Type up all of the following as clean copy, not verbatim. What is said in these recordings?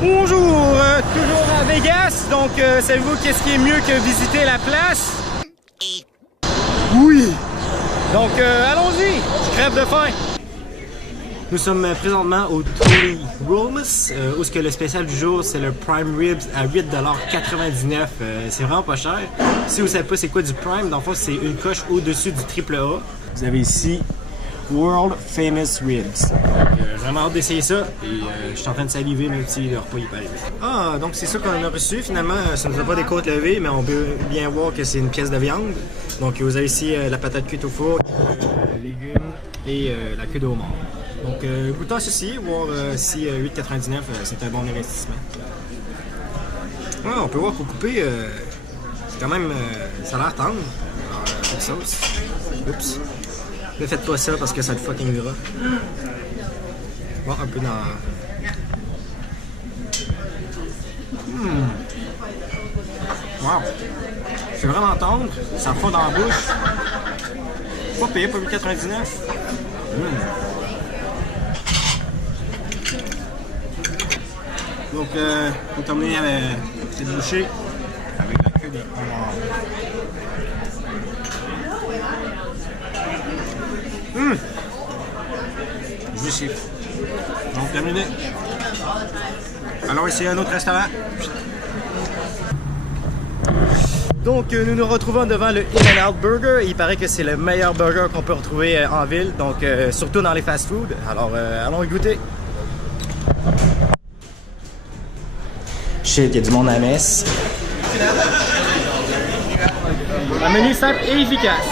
Bonjour, toujours à Vegas, donc savez-vous qu'est-ce qui est mieux que visiter la place? Oui! Donc allons-y, je crève de faim! Nous sommes présentement au Tully Rooms, où ce que le spécial du jour c'est le Prime Ribs à 8,99$. C'est vraiment pas cher. Si vous savez pas c'est quoi du Prime, dans le fond c'est une coche au-dessus du AAA. Vous avez ici World Famous Ribs. Vraiment hâte d'essayer ça et je suis en train de saliver même si le repas il est pas arrivé. Ah, donc c'est ça qu'on a reçu finalement. Ça ne nous a pas des côtes levées, mais on peut bien voir que c'est une pièce de viande. Donc vous avez ici la patate cuite au four, les légumes et la queue de homard. Donc goûtons à ceci, voir si 8,99$ c'est un bon investissement. Ouais, on peut voir qu'au couper, c'est quand même, ça a l'air tendre. Alors, cette sauce. Oups. Ne faites pas ça parce que ça le fucking gras. Bon, un peu dans... Wow! C'est vraiment tendre, ça fond dans la bouche. Pas payé pour 8,99$. Donc, pour terminer avec cette bouchée, avec la queue des homards. Jouissif. Donc, terminé. Alors, essayer un autre restaurant. Donc, nous nous retrouvons devant le In-N-Out Burger. Il paraît que c'est le meilleur burger qu'on peut retrouver en ville, donc surtout dans les fast-food. Alors, allons y goûter. Shit, il y a du monde à la messe. Un menu simple et efficace.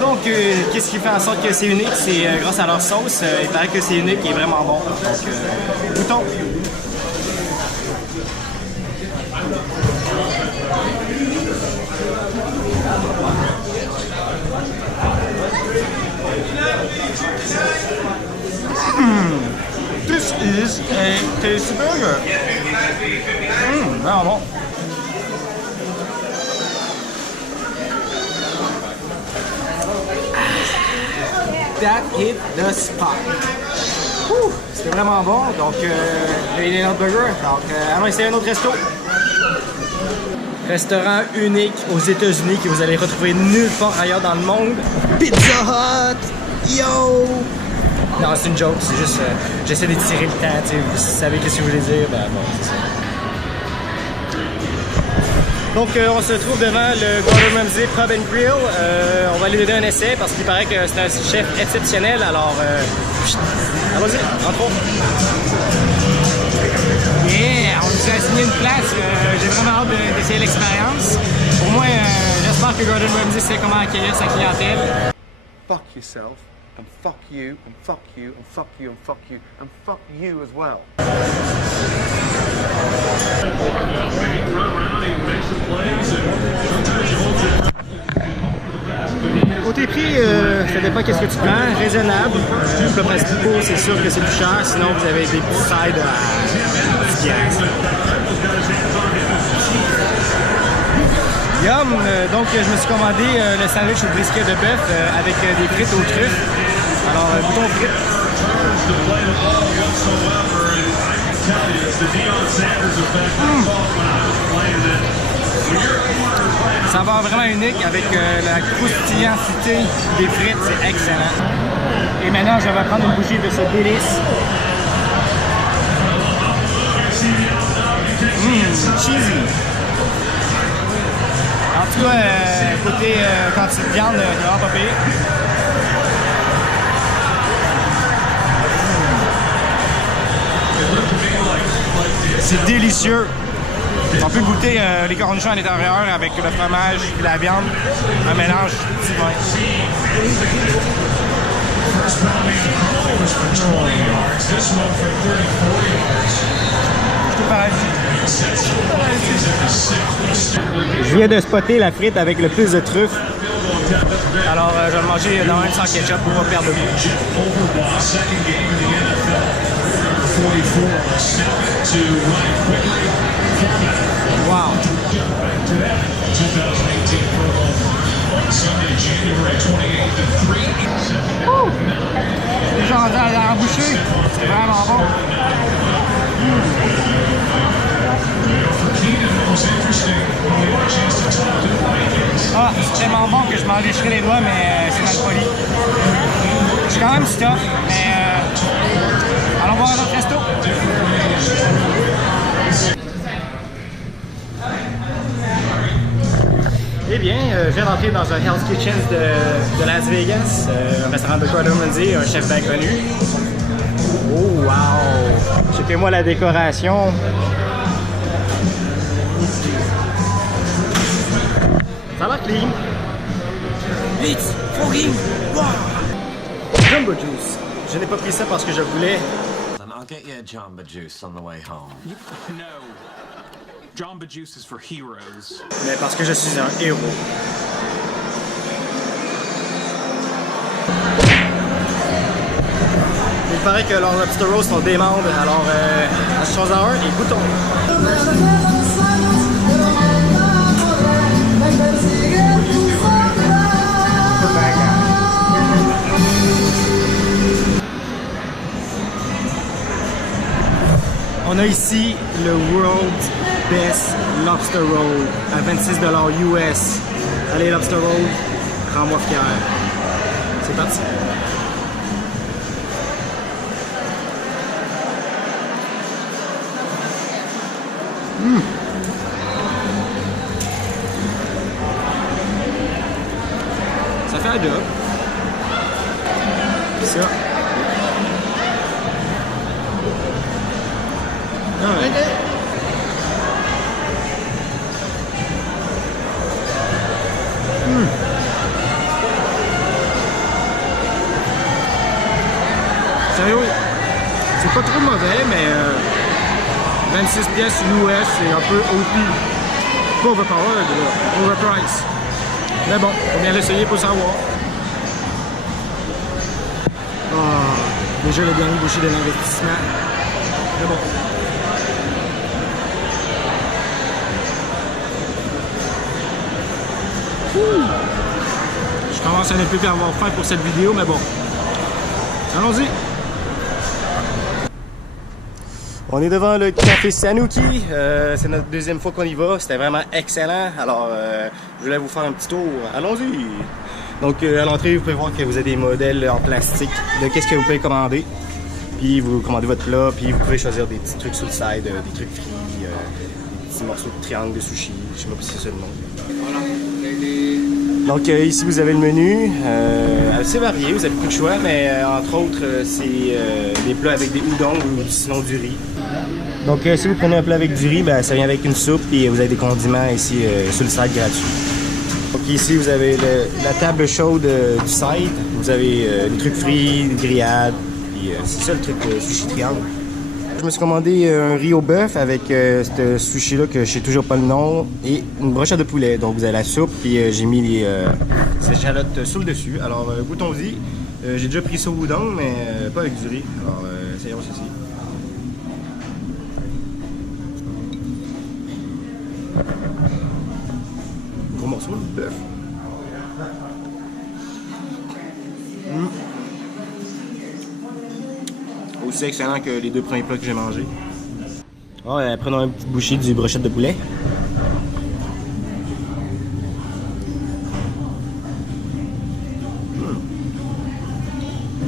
Donc, qu'est-ce qui fait en sorte que c'est unique? C'est grâce à leur sauce. Il paraît que c'est unique et vraiment bon. Donc, goûtons. This is a tasty burger. Vraiment bon. That hit the spot. C'était vraiment bon, donc le In-N-Out Burger. Donc allons essayer un autre resto. Restaurant unique aux États-Unis que vous allez retrouver nulle part ailleurs dans le monde. Pizza Hut! Yo! Non, c'est une joke, c'est juste j'essaie d'étirer le temps, tu sais, vous savez qu'est-ce que je voulais dire, ben bon, c'est ça. Donc on se trouve devant le Gordon Ramsay Pub and Grill. On va lui donner un essai parce qu'il paraît que c'est un chef exceptionnel, alors allons-y, entrons. Yeah, on nous a assigné une place, j'ai vraiment hâte d'essayer l'expérience. Pour moi, j'espère que Gordon Ramsay sait comment accueillir sa clientèle. Fuck yourself. And fuck you, and fuck you, and fuck you, and fuck you, and fuck you as well. Côté prix, ça dépend qu'est-ce que tu prends, raisonnable. Le principal, c'est sûr que c'est plus cher, sinon vous avez des petits sides à 10$. Yum! Donc je me suis commandé le sandwich au brisket de bœuf avec des frites aux truffes. Alors, goûtons aux frites. Saveur vraiment unique avec la croustillantité des frites, c'est excellent. Et maintenant, je vais prendre une bouchée de ce délice. Cheesy. En tout cas, côté quantité de viande, vraiment pas pire. C'est délicieux. On peut goûter les cornichons à l'intérieur avec le fromage et la viande. Un mélange divin. Je viens de spotter la frite avec le plus de truffes. Alors je vais le manger dans un sans ketchup pour ne pas perdre de goût. Wow! Déjà rendu à la bouchée, c'est vraiment bon. Ah, c'est tellement bon que je m'en lécherai les doigts, mais c'est mal poli. Je suis quand même stuff, mais allons voir un autre resto. Eh bien, je viens d'entrer dans un Hell's Kitchen de Las Vegas, un restaurant de Gordon Ramsay, un chef bien connu. Oh wow! Checkez-moi la décoration. Ça a l'air clean. It's fucking wow! Jumbo Juice. Je n'ai pas pris ça parce que je voulais. I'll get you a Jamba Juice on the way home. No. Jamba Juice is for heroes. Mais parce que je suis un héros. Il paraît que leurs lobster rolls sont des membres, alors achetons-en un et goûtons. On a ici le World's Best Lobster Roll à 26$ US. Allez, Lobster Roll, rends-moi fier. C'est parti. Ça fait un job. Ça. Ah ouais. Sérieux, c'est pas trop mauvais, mais 26$ US, c'est un peu OP. Pas overpowered, là. Overpriced. Mais bon, faut bien l'essayer pour savoir. Ah, déjà le dernier bouchée de l'investissement. Mais bon. Je commence à ne plus avoir faim pour cette vidéo, mais bon. Allons-y! On est devant le café Sanuki. C'est notre deuxième fois qu'on y va. C'était vraiment excellent. Alors, je voulais vous faire un petit tour. Allons-y! Donc, à l'entrée, vous pouvez voir que vous avez des modèles en plastique de qu'est-ce que vous pouvez commander. Puis, vous commandez votre plat. Puis, vous pouvez choisir des petits trucs sur le side, des trucs frits, des petits morceaux de triangle de sushi. Je sais pas si c'est ça le nom. Voilà. Donc ici vous avez le menu, assez varié, vous avez beaucoup de choix, mais entre autres c'est des plats avec des udon ou sinon du riz. Donc si vous prenez un plat avec du riz, ben, ça vient avec une soupe et vous avez des condiments ici sur le side gratuit. Donc ici vous avez la table chaude du side, vous avez des trucs frits, des grillades, puis c'est ça le truc de sushi triangle. Je me suis commandé un riz au bœuf avec ce sushi-là que je sais toujours pas le nom et une brochette de poulet. Donc vous avez la soupe puis j'ai mis ces échalotes sur le dessus. Alors goûtons-y. J'ai déjà pris ça au udon mais pas avec du riz. Alors essayons ceci. Gros morceau de bœuf. Aussi excellent que les deux premiers plats que j'ai mangés. Oh, prenons une petite bouchée du brochette de poulet.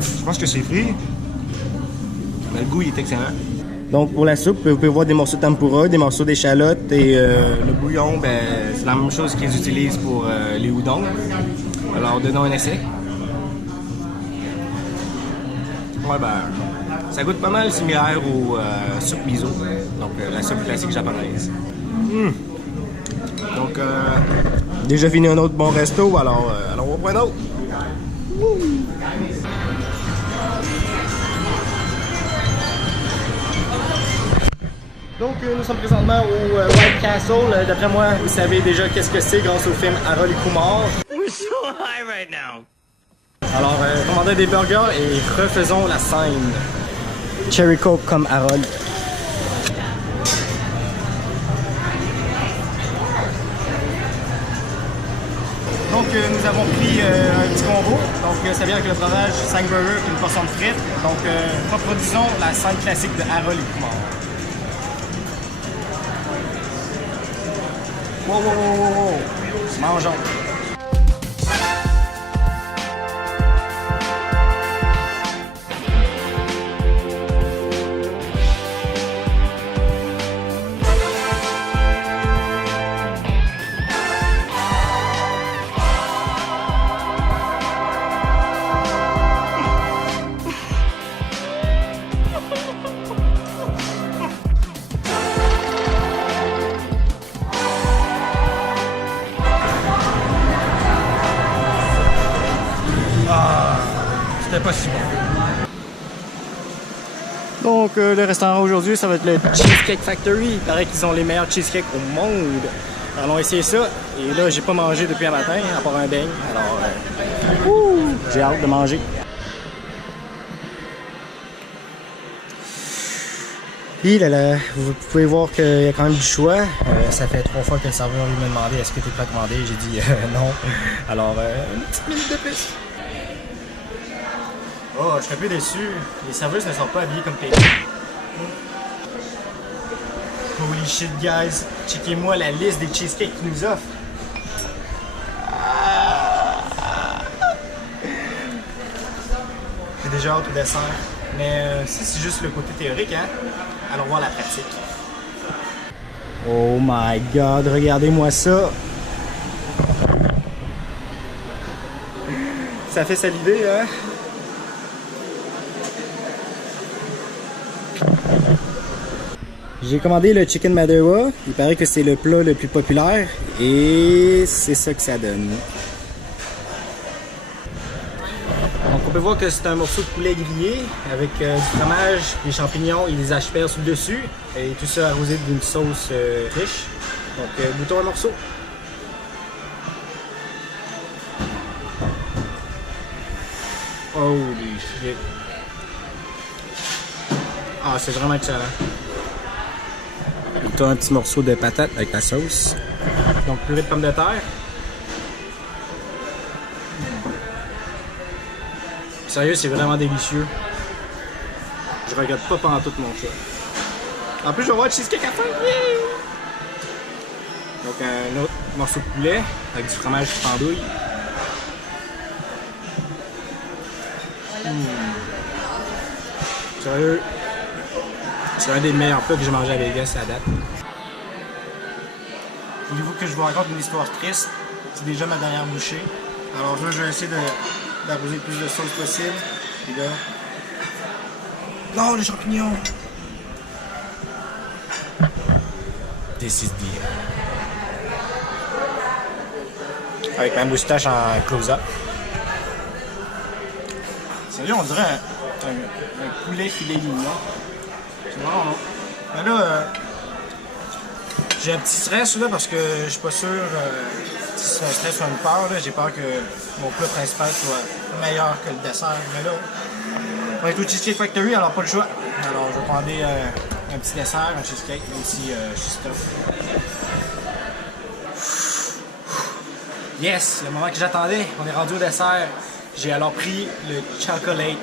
Je pense que c'est frit, mais le goût il est excellent. Donc pour la soupe, vous pouvez voir des morceaux de tempura, des morceaux d'échalote et le bouillon, ben, c'est la même chose qu'ils utilisent pour les udon. Alors donnons un essai. Ouais, ben, ça goûte pas mal similaire aux soupes miso, donc la soupe classique japonaise. Donc, déjà fini un autre bon resto, alors allons au point d'autre. Donc, nous sommes présentement au White Castle. D'après moi, vous savez déjà qu'est-ce que c'est grâce au film Harold et Kumar. We're so high right now. Alors, commandons des burgers et refaisons la scène. Cherry Coke comme Harold. Donc nous avons pris un petit combo. Donc ça vient avec le fromage, 5 burgers et une portion de frites. Donc reproduisons la scène classique de Harold et Kumar. Wow, wow, wow, wow, wow. Mangeons. C'était pas si bon. Donc le restaurant aujourd'hui, ça va être le Cheesecake Factory. Il paraît qu'ils ont les meilleurs cheesecakes au monde. Allons essayer ça. Et là, j'ai pas mangé depuis un matin, à part un beigne. Alors, j'ai hâte de manger. Et là, là, vous pouvez voir qu'il y a quand même du choix. Ça fait 3 fois que le serveur lui m'a demandé est-ce que tu es prêt à commander. J'ai dit non. Alors, une petite minute de plus. Oh, je suis un peu déçu. Les serveuses ne sont pas habillées comme tes. Holy shit, guys. Checkez-moi la liste des cheesecakes qu'ils nous offrent. J'ai déjà hâte au dessert. Mais ça, c'est juste le côté théorique, hein? Allons voir la pratique. Oh my god, regardez-moi ça. Ça fait saliver, hein? J'ai commandé le Chicken Madeira. Il paraît que c'est le plat le plus populaire. Et c'est ça que ça donne. Donc on peut voir que c'est un morceau de poulet grillé avec du fromage, des champignons et des asperges sur le dessus. Et tout ça arrosé d'une sauce riche. Donc goûtons un morceau. Holy shit. Ah, c'est vraiment excellent. Goûtons un petit morceau de patate avec la sauce. Donc purée de pommes de terre. Sérieux, c'est vraiment délicieux. Je regrette pas pendant tout mon choix. En plus, je vais avoir le cheesecake à la fin. Donc, un autre morceau de poulet avec du fromage qui pendouille. Sérieux, c'est un des meilleurs plats que j'ai mangé à Vegas à date. Voulez-vous que je vous raconte une histoire triste? C'est déjà ma dernière bouchée. Alors là, je vais essayer d'arroser le plus de sauce possible. Et là... Non, les champignons! This is the... Avec ma moustache en close-up. Sérieux, on dirait un poulet filet mignon. C'est vraiment bon. Mais là, j'ai un petit stress là parce que je suis pas sûr si c'est un stress ou une peur. J'ai peur que mon plat principal soit meilleur que le dessert. Mais là, on est au Cheesecake Factory, alors pas le choix. Alors je vais commander un petit dessert, un cheesecake, même si je suis stuff. Yes, le moment que j'attendais, on est rendu au dessert. J'ai alors pris le Chocolate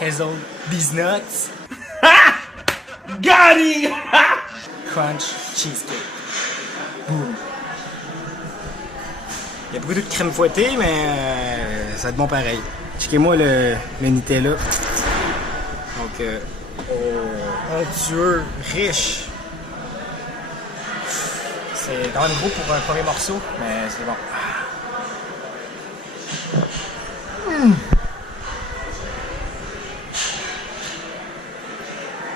Hazel These Nuts. Got it! Crunch Cheesecake. Boom. Il y a beaucoup de crème fouettée, mais ça va être bon pareil. Checkez-moi le Nutella. Donc, onctueux, riche. C'est quand même gros pour un premier morceau, mais c'est bon.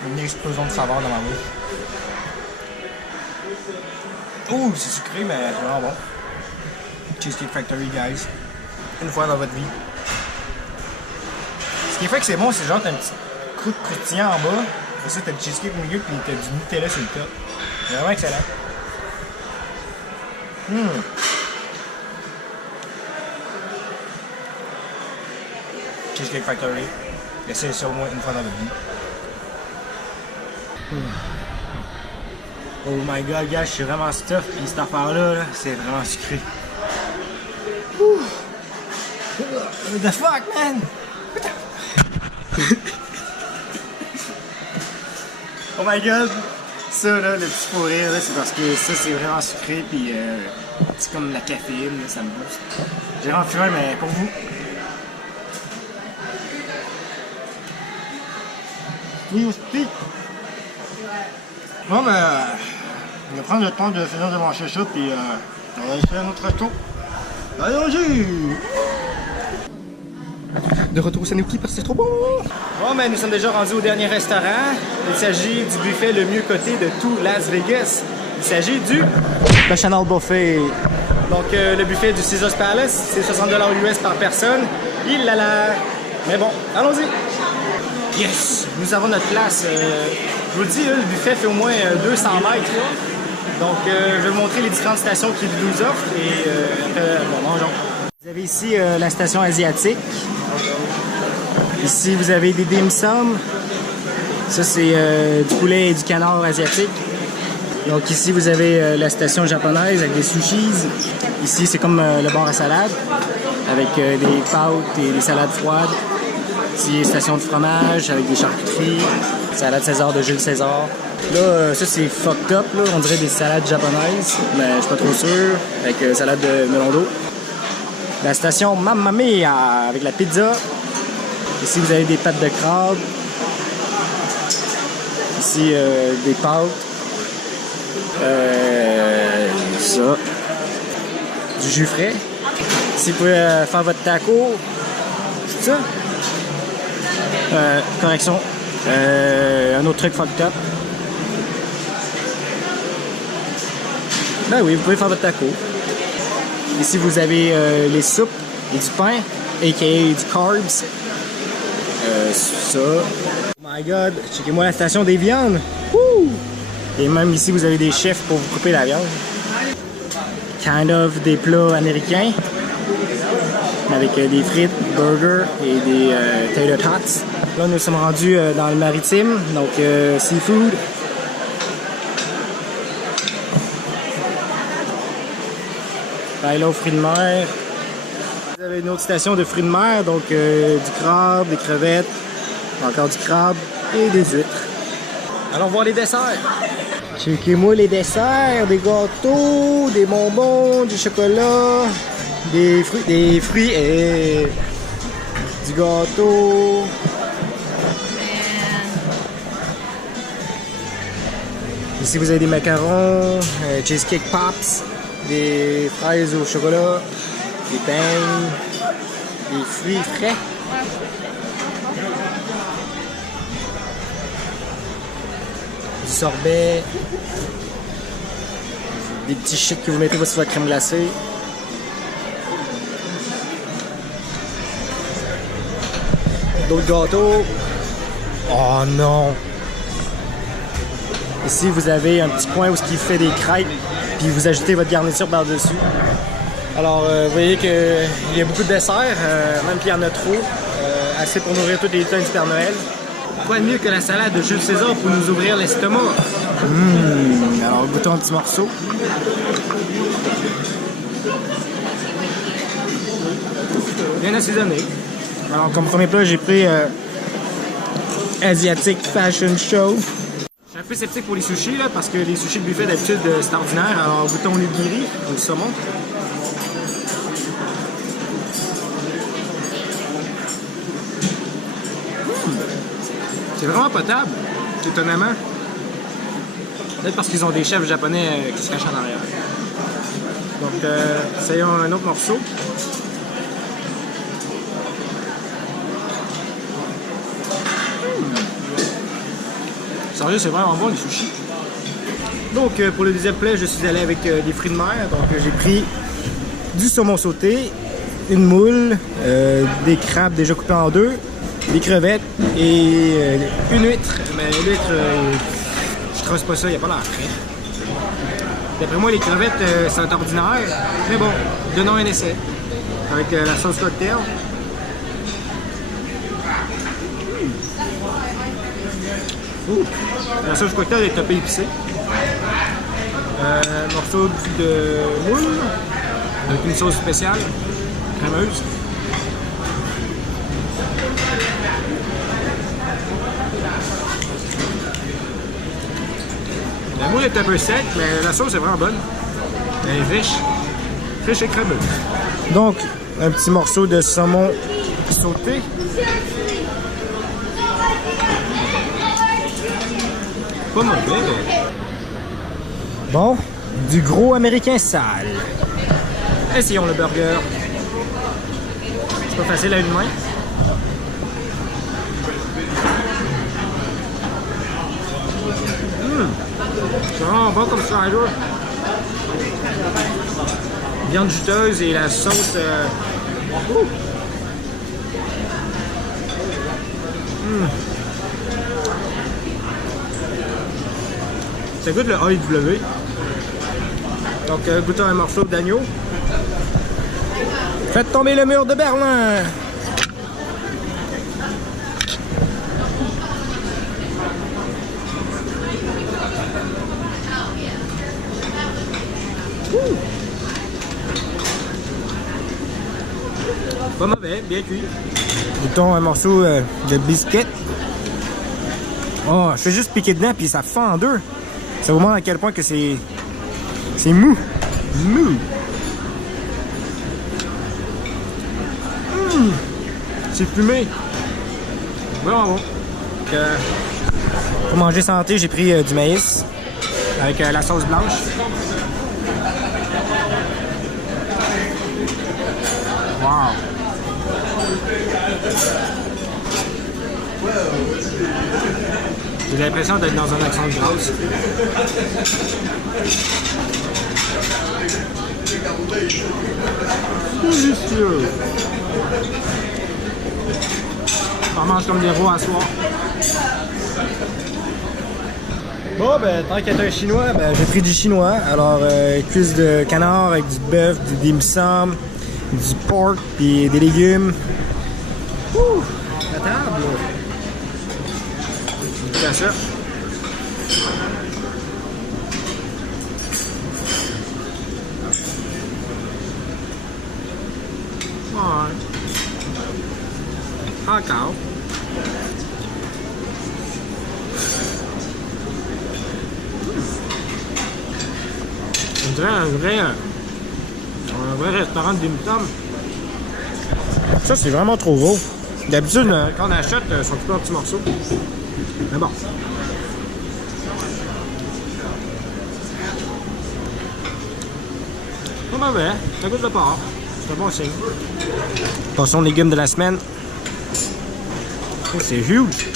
Une explosion de saveur dans ma bouche. Ouh, c'est sucré, mais c'est vraiment bon. Cheesecake Factory, guys. Une fois dans votre vie. Ce qui fait que c'est bon, c'est genre t'as un petit coup de croustillant en bas. Après ça, t'as le cheesecake au milieu, puis t'as du Nutella sur le top. C'est vraiment excellent. Cheesecake Factory. Essayez ça au moins une fois dans votre vie. Oh my god, gars, je suis vraiment stuff. Puis cette affaire-là, là, c'est vraiment sucré. Ouh. What the fuck, man? Oh my god! Ça, là, le petit fou rire, c'est parce que ça, c'est vraiment sucré. Puis c'est comme la caféine, là, ça me booste. J'ai vraiment fumé, mais pour vous. Oui, aussi. Bon, ben, on va prendre le temps de finir de manger ça, puis on va essayer un autre resto. Allons-y! De retour au Sanuki parce que c'est trop bon! Bon, ben, nous sommes déjà rendus au dernier restaurant. Il s'agit du buffet le mieux coté de tout Las Vegas. Il s'agit du National Buffet. Donc, le buffet du Caesars Palace, c'est 60$ US par personne. Il l'a là! Mais bon, allons-y! Yes! Nous avons notre place. Je vous le dis, le buffet fait au moins 200 mètres. Donc, je vais vous montrer les différentes stations qu'il nous offre et bon, mangeons. Vous avez ici la station asiatique. Ici, vous avez des dim sum. Ça, c'est du poulet et du canard asiatique. Donc ici, vous avez la station japonaise avec des sushis. Ici, c'est comme le bar à salade avec des pâtes et des salades froides. Ici, station de fromage avec des charcuteries. Salade César de Jules César. Là, ça c'est fucked up, là. On dirait des salades japonaises, mais je suis pas trop sûr. Avec salade de melon d'eau. La station Mamma Mia avec la pizza. Ici, vous avez des pâtes de crabe. Ici, des pâtes. Ça. Du jus frais. Ici, vous pouvez faire votre taco. C'est ça? Correction. Un autre truc fucked up. Ben oui, vous pouvez faire votre taco. Ici, vous avez les soupes et du pain, a.k.a. du carbs. Ça. Oh my god, checkez-moi la station des viandes. Woo! Et même ici, vous avez des chefs pour vous couper la viande. Kind of des plats américains. Avec des frites, burgers et des tater tots. Là, nous sommes rendus dans le maritime, donc seafood. Là, aux fruits de mer. Vous avez une autre station de fruits de mer, donc du crabe, des crevettes, encore du crabe et des huîtres. Allons voir les desserts. Checkez-moi les desserts, des gâteaux, des bonbons, du chocolat, des fruits et du gâteau. Ici, vous avez des macarons, cheesecake pops, des fraises au chocolat, des beignes, des fruits frais. Du sorbet, des petits shit que vous mettez sur la crème glacée. D'autres gâteaux. Oh non! Ici, vous avez un petit coin où il fait des crêpes, puis vous ajoutez votre garniture par-dessus. Alors, vous voyez qu'il y a beaucoup de desserts, même qu'il y en a trop, assez pour nourrir toutes les lutins du Père Noël. Quoi de mieux que la salade de Jules César pour nous ouvrir l'estomac? Alors, goûtons un petit morceau. Bien assaisonné. Alors, comme premier plat, j'ai pris Asiatic Fashion Show. Je suis un peu sceptique pour les sushis, là, parce que les sushis de buffet, d'habitude, c'est ordinaire. Alors, goûtons l'ugiri, ou le saumon. C'est vraiment potable, étonnamment. Peut-être parce qu'ils ont des chefs japonais qui se cachent en arrière. Donc, essayons un autre morceau. Sérieux, c'est vraiment bon les sushis. Donc pour le deuxième plat, je suis allé avec des fruits de mer. Donc j'ai pris du saumon sauté, une moule, des crabes déjà coupés en deux, des crevettes et une huître. Mais l'huître, je creuse pas ça, il n'y a pas l'air frais. D'après moi, les crevettes, c'est ordinaire. Mais bon, donnons un essai. Avec la sauce cocktail. Ouh. La sauce cocktail est topée épicée. Morceau de moule avec une sauce spéciale, crémeuse. La moule est un peu sec, mais la sauce est vraiment bonne. Elle est riche. Riche et crémeuse. Donc, un petit morceau de saumon sauté. Pas mauvais, mais... Bon, du gros américain sale. Essayons le burger. C'est pas facile à une main. C'est vraiment bon comme slider. Viande juteuse et la sauce... Ça goûte le AEW. Donc, goûtons un morceau d'agneau. Faites tomber le mur de Berlin! Pas mauvais, bien cuit. Goûtons un morceau de biscuit. Oh, je fais juste piquer dedans puis ça fend en deux. Ça vous montre à quel point que c'est mou. Mou. C'est fumé. Vraiment bon. Pour manger santé, j'ai pris du maïs avec la sauce blanche. Wow. J'ai l'impression d'être dans un accent de grâce. Délicieux. On mange comme des rois à soir. Bon, ben, tant qu'être un chinois, ben, j'ai pris du chinois. Alors, cuisse de canard avec du bœuf, du dim sum, du pork, puis des légumes. Ouh, la table. C'est ça. Ouais. Encore. On dirait un vrai restaurant de dim sum. Ça, c'est vraiment trop gros. D'habitude, quand on achète, ils sont tout en petits morceaux. Mais bon. Pas mauvais, ça goûte le porc. C'est un bon signe. Passons aux légumes de la semaine. Oh, c'est huge!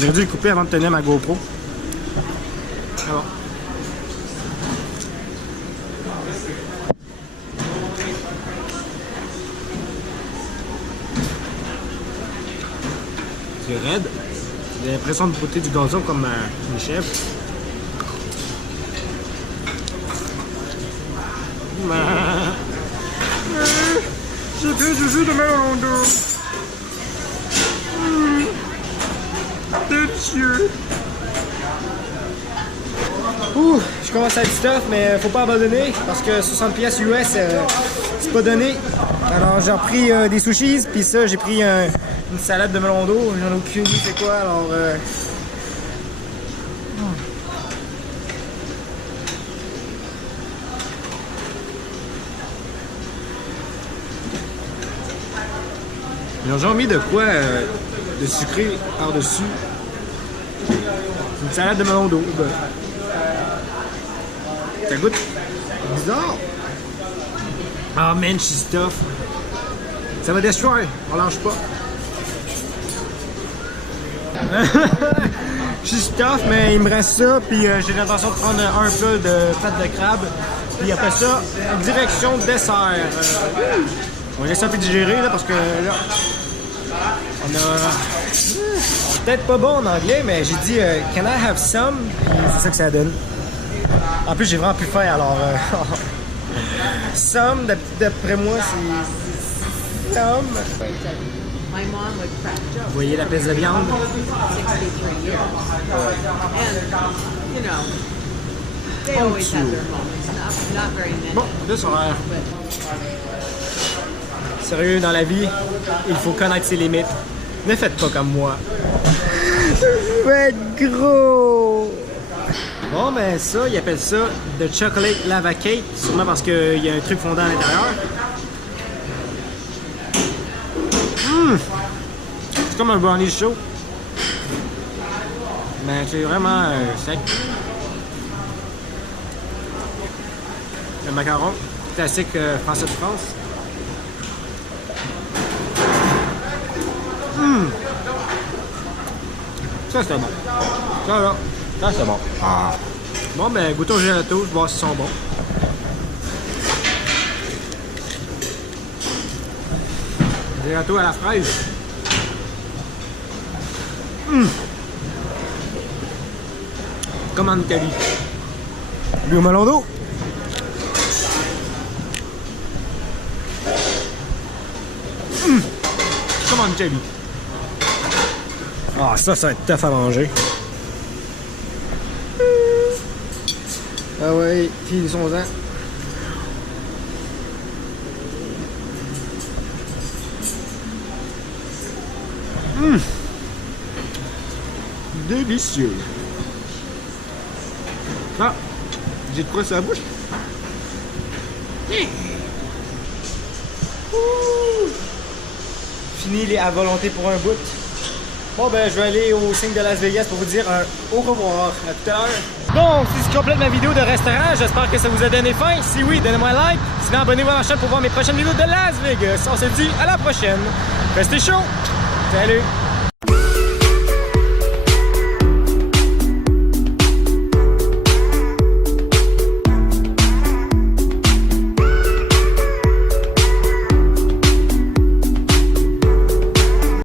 J'aurais dû le couper avant de tenir ma GoPro. Ah bon. C'est raide. J'ai l'impression de botter du gazon comme une chèvre. J'ai pris du jus de melon d'eau. Délicieux. Ouh, je commence à être stuff, mais faut pas abandonner parce que 60 pièces US, c'est pas donné. Alors j'ai repris des sushis, puis ça, j'ai pris une salade de melon d'eau. J'en ai aucune idée c'est quoi, alors... Ils ont genre mis de quoi de sucré par-dessus. Une salade de melon d'eau. Ça goûte bizarre. Ah man, je suis stuff. Ça va destroy, on lâche pas. Je suis stuff, mais il me reste ça, puis j'ai l'intention de prendre un plat de pâte de crabe. Puis après ça, direction dessert. On va laisser un peu digérer là parce que là, on a peut-être pas bon en anglais, mais j'ai dit can I have some? Puis c'est ça que ça donne. En plus, j'ai vraiment plus faim alors. Some, d'après moi, c'est some. My mom would crack jokes. Vous voyez la pièce de viande? 63 years. And, you know, they always had their moments. Not very many. Bon, 2 horaires. But Sérieux, dans la vie, il faut connaître ses limites. Ne faites pas comme moi. Je vais être gros! Bon, ben ça, ils appellent ça The Chocolate Lava Cake, sûrement parce qu'il y a un truc fondant à l'intérieur. C'est comme un brownie chaud. Mais c'est vraiment sec. Le macaron, classique français de France. Ça c'est bon. Ça là, ça c'est bon. Ah. Bon ben goûtons au gelato, je vais voir s'ils sont bons. Gelato à la fraise. Comme en Italie. Lui au melon d'eau. Comme en Italie. Ah, ça va être tough à manger. Ah ouais, finissons-en. Délicieux. Ah, j'ai de quoi sur la bouche. Fini les à volonté pour un bout. Bon ben je vais aller au signe de Las Vegas pour vous dire un au revoir. À tout à l'heure. Bon, c'est ce qui complète ma vidéo de restaurant. J'espère que ça vous a donné faim. Si oui, donnez-moi un like. Sinon, abonnez-vous à ma chaîne pour voir mes prochaines vidéos de Las Vegas. On se dit à la prochaine. Restez chaud. Salut.